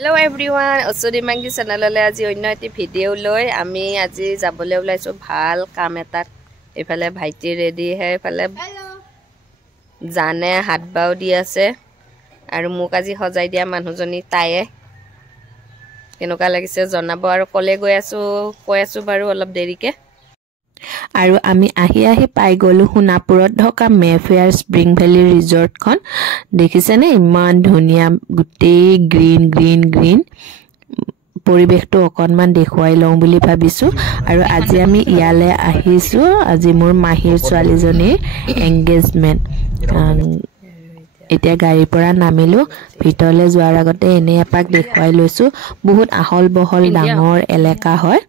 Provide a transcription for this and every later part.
Hello everyone, Osuri Mangi channelলে আজি অন্য এটি ভিডিও লৈ আমি আজি যাবলৈ ওলাইছো ভাল কাম এটাত এফালে ভাইটি ৰেডি হে এফালে জানে হাত বাও দি আছে আৰু মোক আজি সজাই দিয়া মানুহজনী তায়ে কেনেকুৱা লাগিছে জনাব আৰু কলে কৈ আছো বাৰু অলপ দেৰিকে আৰু আমি আহি পাই গলো হুনাপুৰত ঢকা মেফেয়াৰ স্প্ৰিং ভ্যালি ৰিজৰ্ট খন দেখিছেনে ইমান ধুনিয়া গুটেই গ্ৰীন পৰিবেশটো অকনমান দেখুৱাই লওঁ বুলি ভাবিছো আৰু আজি আমি ইয়ালে আহিছো আজি মোৰ মাহিৰ ছোৱালীজনীৰ এংগেজমেন্ট এতিয়া গাড়ীৰ পৰা নামিলো ভিতৰলে যোৱাৰ আগতে এনে এপাক দেখুৱাই লৈছো বহুত আহল বহল ডাঙৰ এলেকা হয়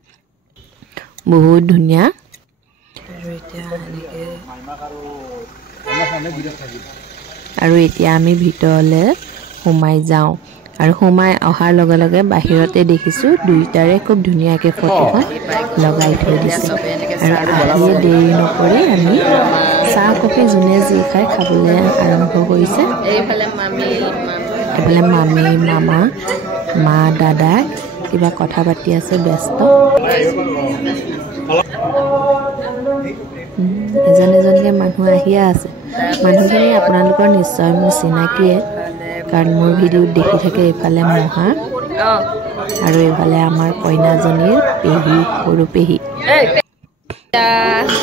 বহুত ধুনিয়া আৰু এতিয়া আমি ভিতৰলে সোমাই যাওঁ আৰু সোমাই অহাৰ লগে লগে বাহিৰতে দেখিছো দুইটাৰে খুব ধুনিয়াকে ফটোখন লগাই থৈ দিছে আৰু আহিয়ে দেৰি নকৰি আমি চাহ কফি জুনে যি খাই খাবলৈ আৰম্ভ কৰিছে এইফালে মামী মামা মা দাদা কিবা কথা পাতি আছে ব্যস্ত এজনকে মানুহ আহিয়া আছে মানুহখিনি আপোনালোকৰ নিশ্চয় মোৰ চিনাকিয়ে কাৰণ মোৰ ভিডিঅ দেখি থাকে ইফালে মহা আৰু ইফালে আমাৰ কইনাজনীৰ পেহী সৰু পেহী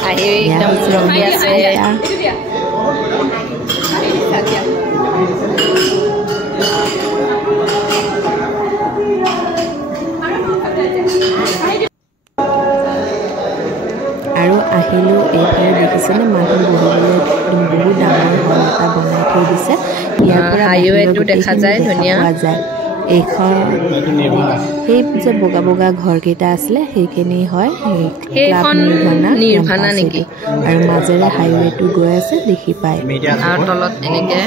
আহি একদম জমি আছে আৰু আহিলো এইফালে দেখিছেনে মানুহ বহিবলৈ বহুত ডাঙৰ হল এটা বনাই থৈ দিছে ইয়াৰ পৰা হাইৱেটো দেখা যায় ধুনীয়া যায় এইখন সেই যে বগা ঘৰকেইটা আছিলে সেইখিনি হয় ক্লাব নিৰ্ভানা নেকি আৰু মাজেৰে হাইৱেটো গৈ আছে দেখি পায় আৰু তলত এনেকে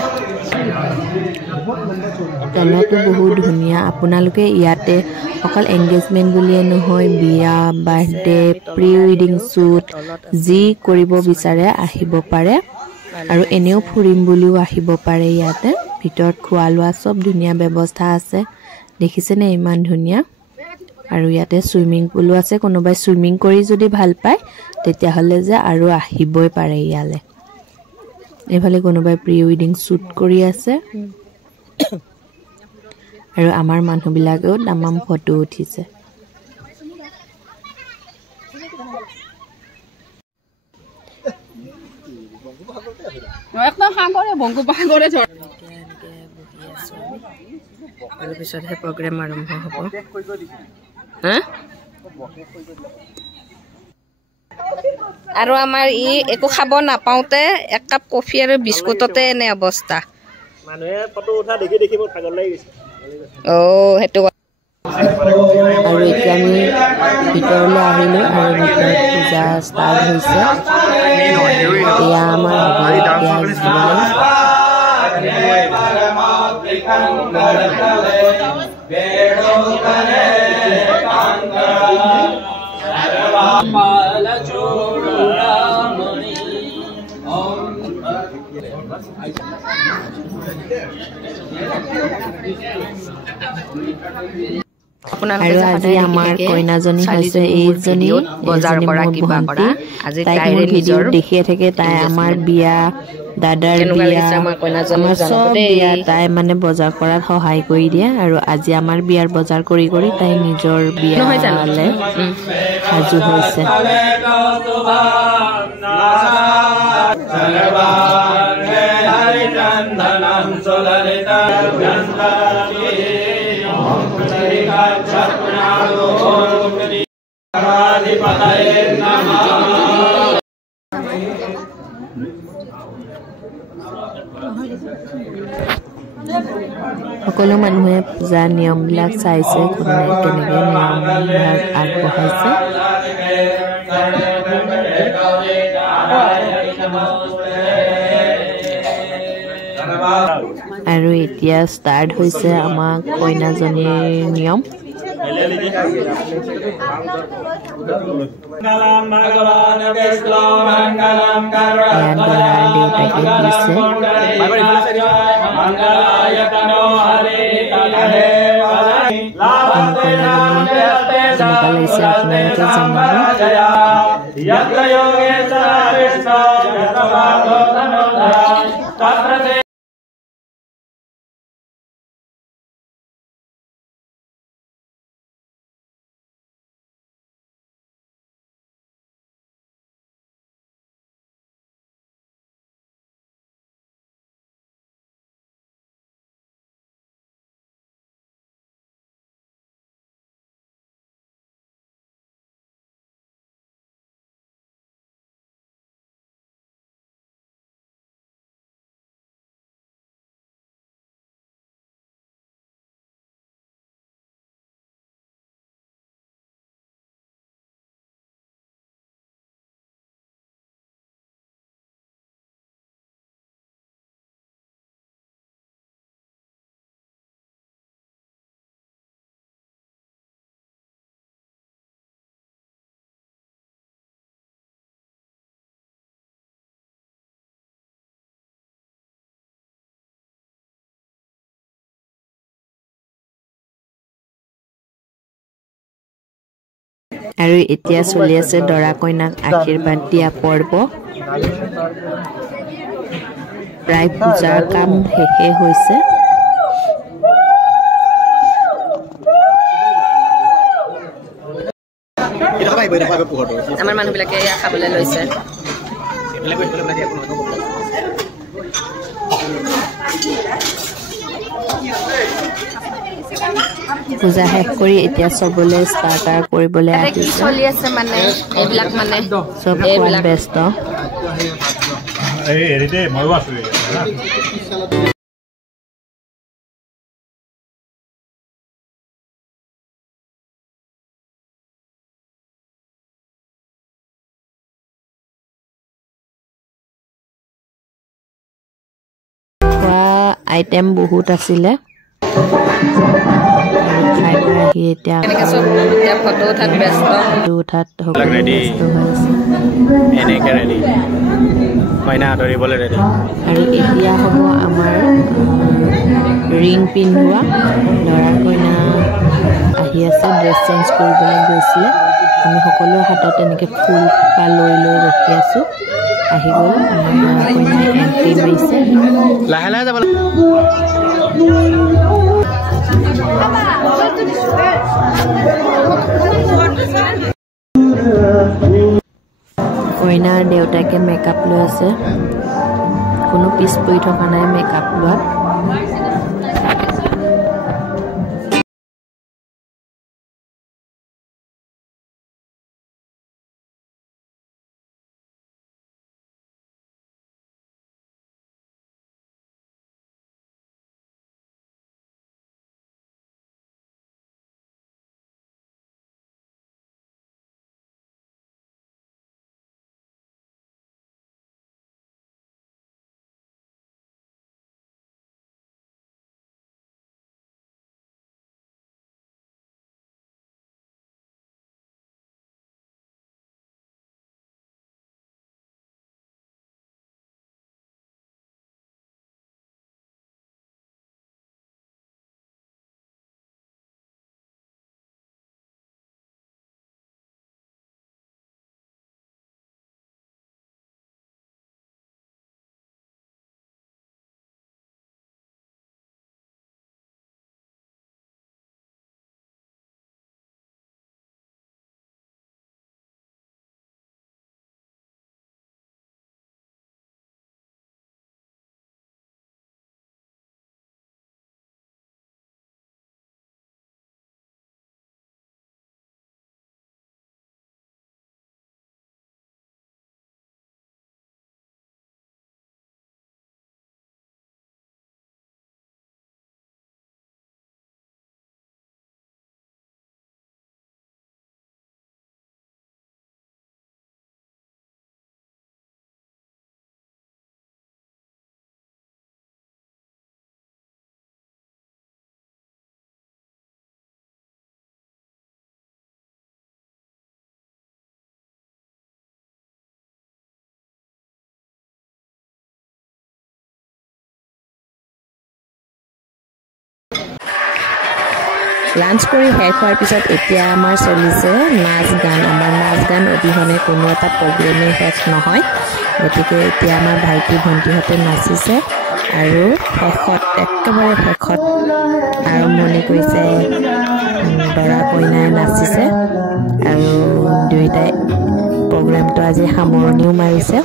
তলতো বহুত ধুনীয়া আপোনালোকে ইয়াতে অকল এংগেজমেন্ট বুলিয়ে নহয় বিয়া বাৰ্থডে প্ৰি ৱেডিং শ্বুট যি কৰিব বিচাৰে আহিব পাৰে আৰু এনেও ফুৰিম বুলিও আহিব পাৰে ইয়াতে ভিতৰত খোৱা লোৱা সব ধুনীয়া ব্যৱস্থা আছে দেখিছেনে ইমান ধুনীয়া আৰু ইয়াতে সুইমিং পুলো আছে কোনোবাই সুইমিং কৰি যদি ভাল পায় তেতিয়া হলে যে আৰু আহিবই পাৰে ইয়ালে এফালে কোনোবাই প্ৰি ৱেডিং শ্বুট কৰি আছে আৰু আমাৰ মানুহবিলাকেও তামাম ফটো উঠিছে একদম সাগৰে বংগোপসাগৰে ঝৰ আৰু পিছতহে প্ৰগ্ৰাম আৰম্ভ হ'ব আৰু আমাৰ একো খাব নাপাওঁতে এক কাপ কফি আৰু বিস্কুটতে এনে অৱস্থা মানুহে ফটো উঠা দেখি মোৰ পাগল লাগি গৈছে সেইটো আৰু এতিয়া আমি ভিতৰলৈ আহিলো আৰু ভিতৰত পূজা ষ্টাৰ্ট হৈছে এতিয়া আমাৰ আৰু আজি আমাৰ কইনাজনী হৈছে এইজনী বজাৰ কৰা কিবা কৰা আজি তাইৰ ভিডিঅ দেখিয়ে থাকে তাই আমাৰ বিয়া দাদাৰ বিয়া আমাৰ সব বিয়া তাই মানে বজাৰ কৰাত সহায় কৰি দিয়ে আৰু আজি আমাৰ বিয়াৰ বজাৰ কৰি তাই নিজৰ বিয়ালে সাজু হৈছে সকলো মানুহে পূজা নিয়মবিলাক চাইছে কোনে কেনেকে নিয়মবিলাক আগবঢ়াইছে আৰু এতিয়া ষ্টাৰ্ট হৈছে আমাৰ কইনাজনীৰ নিয়ম Mangalam Bhagavan Vishnu Mangalam Karvadam Mangalayatano Hari Talade কইনাজনী কেনেকুৱা লাগিছে আপোনালোকে জনাব। আৰু এতিয়া চলি আছে দৰা কইনাক আশীৰ্বাদ দিয়া পৰ্ব। প্ৰায় পূজাৰ কাম শেষে হৈছে। আমাৰ মানুহবিলাকে এয়া খাবলৈ লৈছে। পূজা শেষ কৰি এতিয়া চবলৈ ষ্টাৰ্টাৰ কৰিবলৈ আহিছে। চলি আছে মানে এইবিলাক মানে চব খোৱাত ব্যস্ত। খোৱা আইটেম বহুত আছিলে। খাই বৈ আহি এতিয়া ফটো উঠাত ব্যস্ত আৰু এতিয়া হ'ব আমাৰ ৰিং পিন্ধোৱা। ল'ৰা কইনা আহি আছে, ড্ৰেছ চেঞ্জ কৰিবলৈ গৈছিলে। আমি সকলোৱে হাতত এনেকৈ ফুল লৈ ৰখি আছোঁ। আহি গ'ল আমাৰ ল'ৰা কইনাই এণ্ট্ৰি মাৰিছে। লাহে লাহে যাব কইনাৰ দেউতাকে মেকআপ লৈ আছে। কোনো পিছ পৰি থকা নাই মেকআপ লোৱাত। লাঞ্চ কৰি শেষ হোৱাৰ পিছত এতিয়া আমাৰ চলিছে নাচ গান আমাৰ নাচ গান অবিহনে কোনো এটা প্ৰগ্ৰেমেই শেষ নহয় গতিকে এতিয়া আমাৰ ভাইটি ভণ্টিহঁতে নাচিছে আৰু শেষত একেবাৰে শেষত আৰম্ভণি কৰিছে দৰা কইনাই নাচিছে আৰু দুয়োটাই প্ৰগ্ৰেমটো আজি সামৰণিও মাৰিছে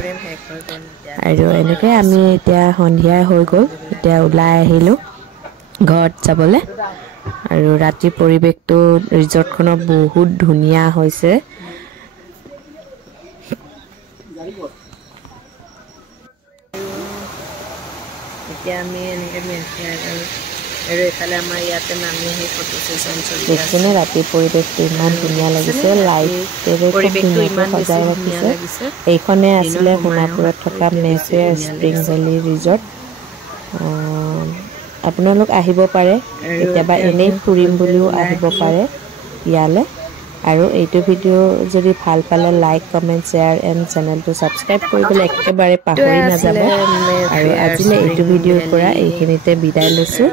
আৰু এনেকৈ আমি এতিয়া সন্ধিয়া হৈ গ'ল এতিয়া ওলাই আহিলোঁ ঘৰত যাবলৈ আৰু ৰাতি পৰিৱেশটো ৰিজৰ্টখনত বহুত ধুনীয়া হৈছে এতিয়া আমি এনেকৈ আৰু এইফালে আমাৰ ইয়াতে নামি সেই ফটো ছেশ্যন চলি আছে ৰাতি পৰিৱেশটো ইমান ধুনীয়া লাগিছে লাইটেৰে পৰিৱেশটো ইমান সজাই ৰাখিছে এইখনে আছিলে সোণাপুৰত থকা মেফেয়াৰ স্প্ৰিং ভেলী ৰিজৰ্ট আপোনালোক আহিব পাৰে কেতিয়াবা এনেই ফুৰিম বুলিও আহিব পাৰে ইয়ালৈ আৰু এইটো ভিডিঅ' যদি ভাল পালে লাইক কমেণ্ট শ্বেয়াৰ এণ্ড চেনেলটো ছাবস্ক্ৰাইব কৰিবলৈ একেবাৰে পাহৰি নাযাব আৰু আজিলৈ এইটো ভিডিঅ'ৰ পৰা এইখিনিতে বিদায় লৈছোঁ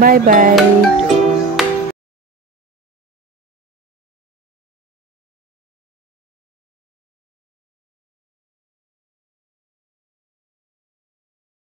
বাই বাই